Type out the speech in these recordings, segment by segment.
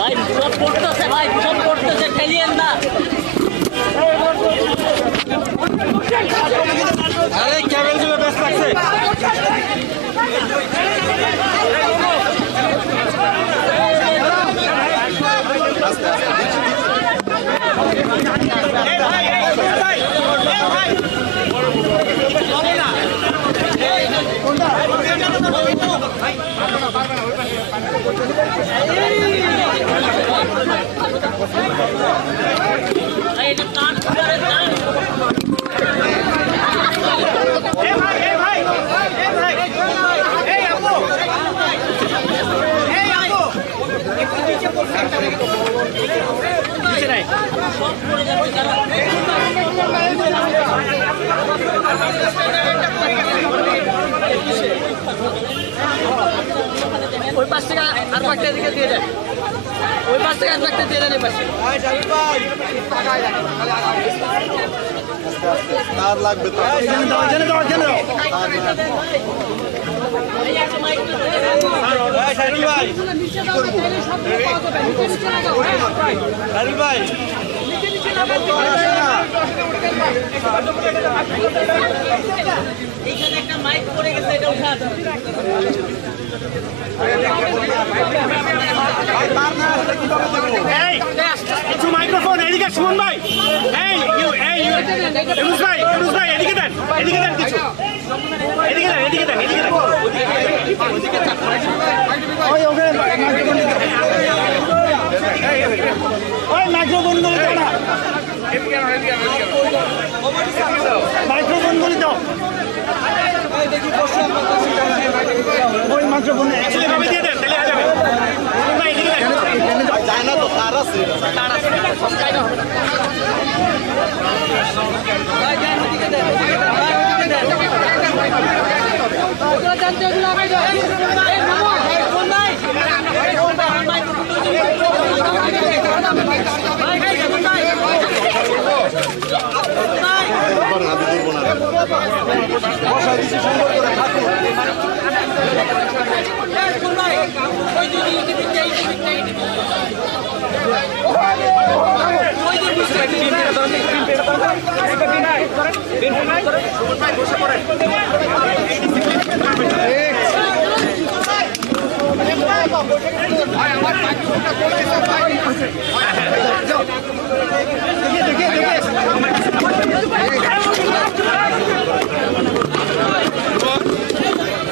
ভাই সব করতেছে, ভাই সব করতেছে, ঠেলিয়েন না। আরে ক্যাবেল গুলো ব্যস্ত লাগছে। ওই 5 টাকা আর 5 টাকা দিকে দিয়ে দেন, ওই 5 টাকা আর 5 টাকা দিয়ে দেন। এই পাশে তার লাগবে তো, এইখানে একটা মাইক পড়ে গেছে, এটা উঠা কিছু মাইক্রোফোন এদিকে সুমন ভাই, ইউনুস ভাই এদিকে দেন, কিছু এদিকে দেন, ওই মাইক্রোফোন গুলো দাও না, মাইক্রোফোন গুলি দাও, ওই মাইক্রোফোন দিয়ে দেন, তাহলে যাবে যায় না তো, তার আছে।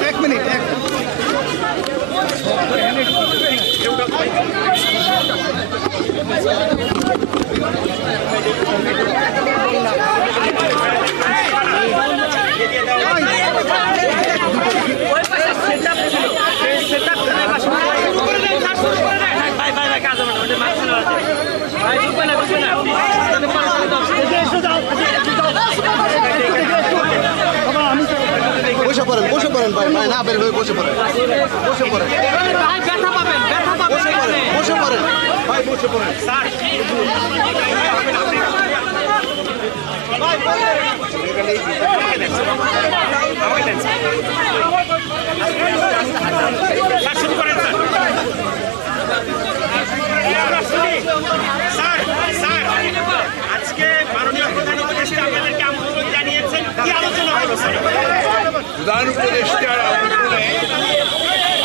এক মিনিট, বসে পড়েন ভাই, ভাই না বের হয়ে বসে পড়েন, বসে পড়েন, বসে পড়েন ভাই, বসে পড়েন স্যার। শুরু করেন স্যার। স্যার আজকে মাননীয় প্রধান উপদেষ্টা আপনাদেরকে আমন্ত্রণ জানিয়েছেন, কি আলোচনা হলো স্যার? প্রধান উপদেষ্টার আমন্ত্রণে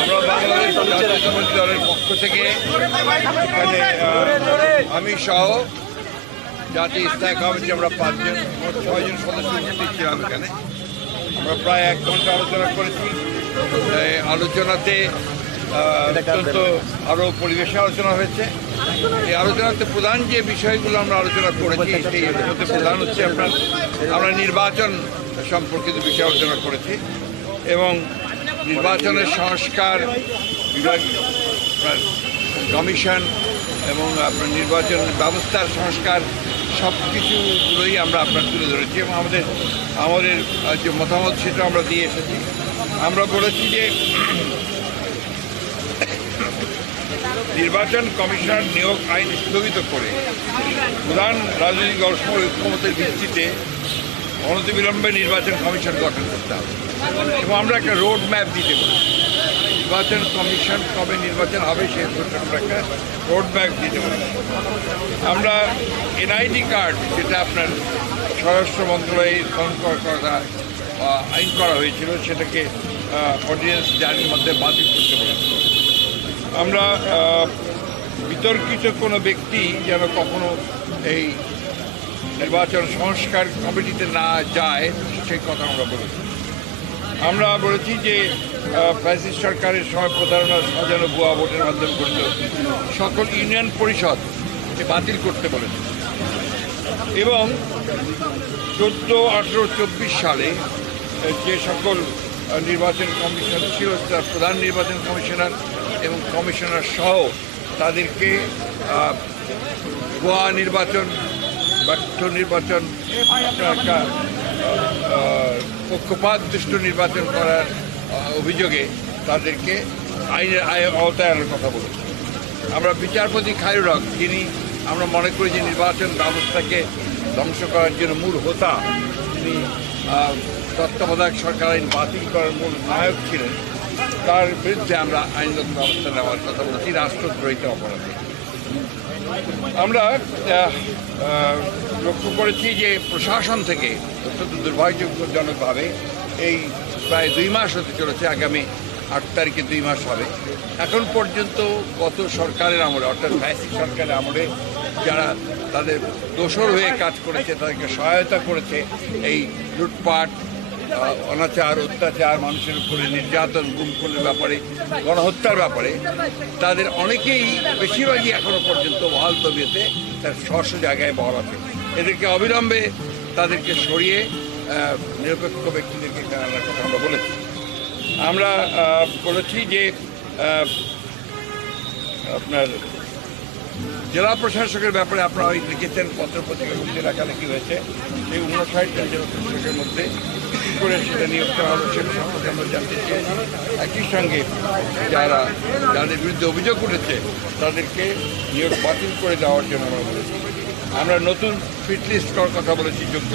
আমরা বাংলাদেশ জাতীয়তাবাদী দলের পক্ষ থেকে এখানে আমি সহ জাতীয় স্থায়ী কমিটি আমরা 5 জন, মোট 6 জন সদস্য উপস্থিত ছিলাম এখানে। আমরা প্রায় 1 ঘন্টা আলোচনা করেছি। আলোচনাতে অত্যন্ত আরও পরিবেশে আলোচনা হয়েছে। এই আলোচনাতে প্রধান যে বিষয়গুলো আমরা আলোচনা করেছি সেই মধ্যে প্রধান হচ্ছে আমরা নির্বাচন সম্পর্কিত বিষয়ে আলোচনা করেছি এবং নির্বাচনের সংস্কার বিভাগ কমিশন এবং আপনার নির্বাচন ব্যবস্থার সংস্কার সব কিছুগুলোই আমরা আপনার তুলে ধরেছি এবং আমাদের যে মতামত সেটা আমরা দিয়ে এসেছি। আমরা বলেছি যে নির্বাচন কমিশন নিয়োগ আইন স্থগিত করে প্রধান রাজনৈতিক দলসমূহ ঐক্যমতের ভিত্তিতে অনতিবিলম্বে নির্বাচন কমিশন গঠন করতে হবে এবং আমরা একটা রোড ম্যাপ দিতে পারি। নির্বাচন কমিশন কবে নির্বাচন হবে সেই আমরা একটা রোড ম্যাপ দিতে পারি। আমরা এনআইডি কার্ড যেটা আপনার স্বরাষ্ট্র মন্ত্রণালয়ের কথা আইন করা হয়েছিল সেটাকে অর্ডিন্যান্স জারির মধ্যে বাতিল করতে বলেছি। আমরা বিতর্কিত কোনো ব্যক্তি যেন কখনো এই নির্বাচন সংস্কার কমিটিতে না যায় সেই কথা আমরা বলেছি। আমরা বলেছি যে ফ্যাসিস্ট সরকারের সময় প্রতারণা সাজানো ভুয়া ভোটের মাধ্যমে গঠিত সকল ইউনিয়ন পরিষদ বাতিল করতে বলেছে এবং 14, 18, 24 সালে যে সকল নির্বাচন কমিশন ছিল তার প্রধান নির্বাচন কমিশনার এবং কমিশনার সহ তাদেরকে ভুয়া নির্বাচন, ব্যর্থ নির্বাচন, একটা পক্ষপাতদুষ্ট নির্বাচন করার অভিযোগে তাদেরকে আইনের আওতায় আনার কথা বলেছি। আমরা বিচারপতি খায়রুল হক, যিনি আমরা মনে করি যে নির্বাচন ব্যবস্থাকে ধ্বংস করার জন্য মূল হোতা, তিনি তত্ত্বাবধায়ক সরকার আইন বাতিল করার মূল নায়ক ছিলেন, তার বিরুদ্ধে আমরা আইনগত ব্যবস্থা নেওয়ার কথা বলেছি রাষ্ট্রদ্রোহিত অপরাধে। আমরা লক্ষ্য করেছি যে প্রশাসন থেকে অত্যন্ত দুর্ভাগ্যজনকভাবে এই প্রায় 2 মাস হতে চলেছে, আগামী 8 তারিখে 2 মাস হবে, এখন পর্যন্ত গত সরকারের আমলে অর্থাৎ ফ্যাসিস্ট সরকারের আমলে যারা তাদের দোসর হয়ে কাজ করেছে, তাদেরকে সহায়তা করেছে এই লুটপাট, অনাচার, অত্যাচার, মানুষের উপরে নির্যাতন, গুম খুনের ব্যাপারে, গণহত্যার ব্যাপারে তাদের অনেকেই, বেশিরভাগই এখনও পর্যন্ত বহাল তবিয়তে তার স্ব জায়গায় বহাল আছে। এদেরকে অবিলম্বে তাদেরকে সরিয়ে নিরপেক্ষ ব্যক্তিদেরকে আনার কথা আমরা বলেছি। আমরা বলেছি যে আপনার জেলা প্রশাসকের ব্যাপারে আপনারা লিখেছেন পত্রপত্রিকার মধ্যে লেখালেখি হয়েছে, সেই 59 জন জেলা প্রশাসকের মধ্যে কী করে সেটা নিয়োগ করা হলো সেটা সম্পর্কে আমরা জানতে চাই। একই সঙ্গে যাদের বিরুদ্ধে অভিযোগ উঠেছে তাদেরকে নিয়োগ বাতিল করে দেওয়ার জন্য আমরা বলেছি। আমরা নতুন ফিট লিস্ট করার কথা বলেছি যোগ্য